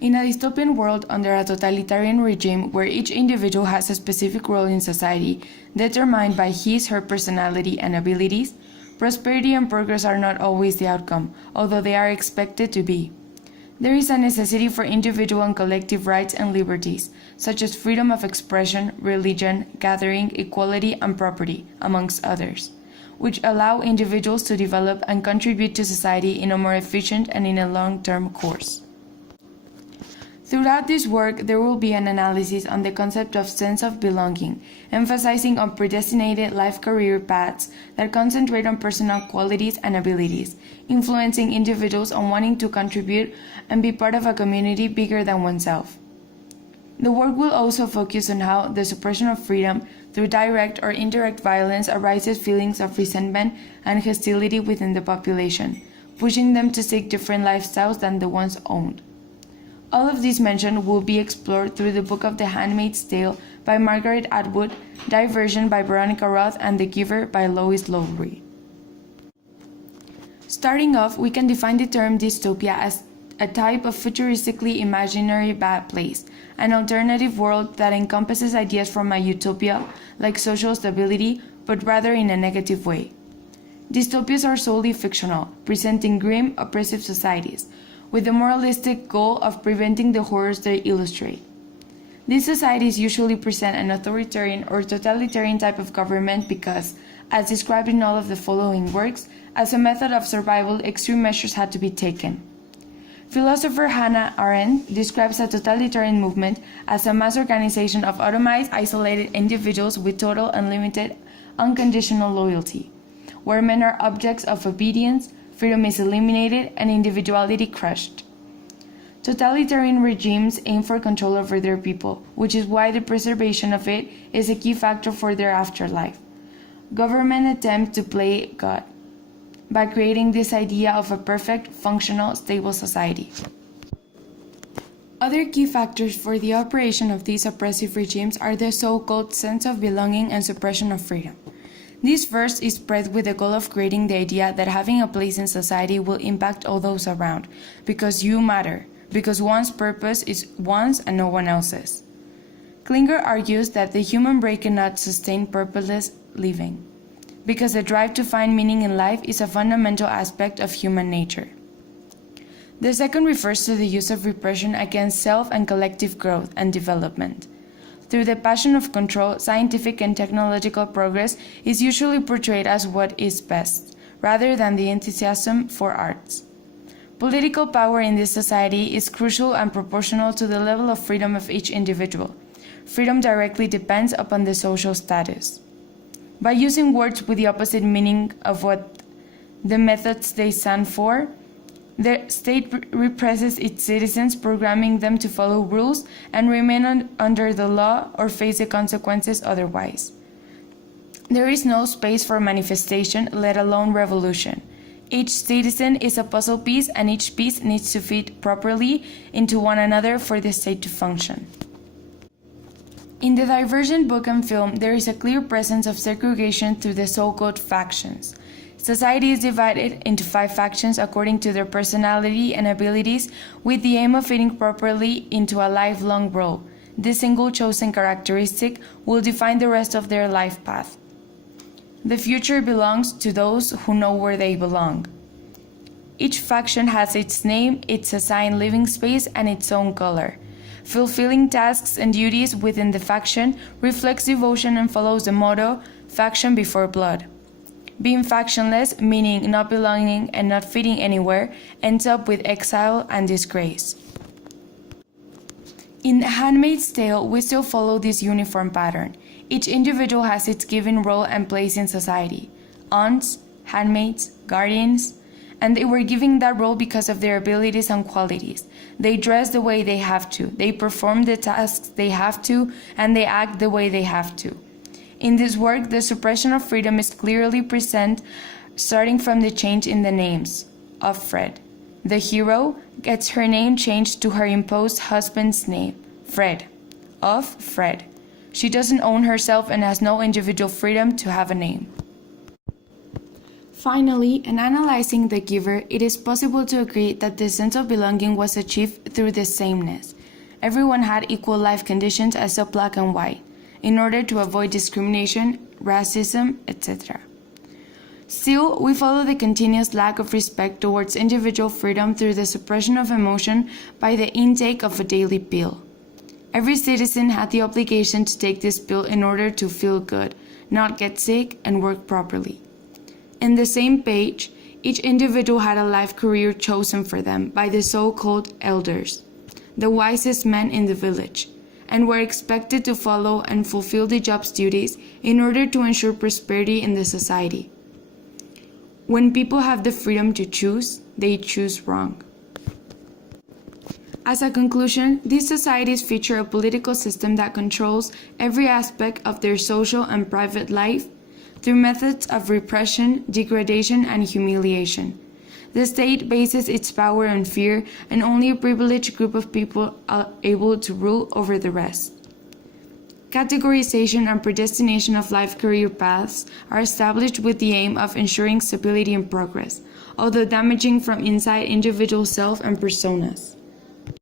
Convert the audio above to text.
In a dystopian world under a totalitarian regime where each individual has a specific role in society determined by his/her personality and abilities, prosperity and progress are not always the outcome, although they are expected to be. There is a necessity for individual and collective rights and liberties, such as freedom of expression, religion, gathering, equality, and property, amongst others, which allow individuals to develop and contribute to society in a more efficient and in a long-term course. Throughout this work, there will be an analysis on the concept of sense of belonging, emphasizing on predestinated life-career paths that concentrate on personal qualities and abilities, influencing individuals on wanting to contribute and be part of a community bigger than oneself. The work will also focus on how the suppression of freedom through direct or indirect violence arises feelings of resentment and hostility within the population, pushing them to seek different lifestyles than the ones owned. All of these mentioned will be explored through the book of The Handmaid's Tale by Margaret Atwood, Diversion by Veronica Roth, and The Giver by Lois Lowry. Starting off, we can define the term dystopia as a type of futuristically imaginary bad place, an alternative world that encompasses ideas from a utopia, like social stability, but rather in a negative way. Dystopias are solely fictional, presenting grim, oppressive societies, with the moralistic goal of preventing the horrors they illustrate. These societies usually present an authoritarian or totalitarian type of government because, as described in all of the following works, as a method of survival, extreme measures had to be taken. Philosopher Hannah Arendt describes a totalitarian movement as a mass organization of automized, isolated individuals with total, unlimited, unconditional loyalty, where men are objects of obedience, freedom is eliminated, and individuality crushed. Totalitarian regimes aim for control over their people, which is why the preservation of it is a key factor for their afterlife. Government attempts to play God by creating this idea of a perfect, functional, stable society. Other key factors for the operation of these oppressive regimes are the so-called sense of belonging and suppression of freedom. This first is spread with the goal of creating the idea that having a place in society will impact all those around, because you matter, because one's purpose is one's and no one else's. Klinger argues that the human brain cannot sustain purposeless living, because the drive to find meaning in life is a fundamental aspect of human nature. The second refers to the use of repression against self and collective growth and development. Through the passion of control, scientific and technological progress is usually portrayed as what is best, rather than the enthusiasm for arts. Political power in this society is crucial and proportional to the level of freedom of each individual. Freedom directly depends upon the social status. By using words with the opposite meaning of what the methods they stand for, the state represses its citizens, programming them to follow rules and remain under the law or face the consequences otherwise. There is no space for manifestation, let alone revolution. Each citizen is a puzzle piece, and each piece needs to fit properly into one another for the state to function. In the Diversion book and film, there is a clear presence of segregation through the so-called factions. Society is divided into 5 factions according to their personality and abilities, with the aim of fitting properly into a lifelong role. This single chosen characteristic will define the rest of their life path. The future belongs to those who know where they belong. Each faction has its name, its assigned living space, and its own color. Fulfilling tasks and duties within the faction reflects devotion and follows the motto, faction before blood. Being factionless, meaning not belonging and not fitting anywhere, ends up with exile and disgrace. In Handmaid's Tale, we still follow this uniform pattern. Each individual has its given role and place in society. Aunts, handmaids, guardians, and they were given that role because of their abilities and qualities. They dress the way they have to, they perform the tasks they have to, and they act the way they have to. In this work, the suppression of freedom is clearly present, starting from the change in the names of Fred. The hero gets her name changed to her imposed husband's name, Fred, of Fred. She doesn't own herself and has no individual freedom to have a name. Finally, in analyzing the giver, it is possible to agree that the sense of belonging was achieved through the sameness. Everyone had equal life conditions as of black and white, in order to avoid discrimination, racism, etc. Still, we follow the continuous lack of respect towards individual freedom through the suppression of emotion by the intake of a daily pill. Every citizen had the obligation to take this pill in order to feel good, not get sick, and work properly. In the same page, each individual had a life career chosen for them by the so-called elders, the wisest men in the village, and were expected to follow and fulfill the job's duties in order to ensure prosperity in the society. When people have the freedom to choose, they choose wrong. As a conclusion, these societies feature a political system that controls every aspect of their social and private life through methods of repression, degradation, and humiliation. The state bases its power on fear, and only a privileged group of people are able to rule over the rest. Categorization and predestination of life career paths are established with the aim of ensuring stability and progress, although damaging from inside individual self and personas.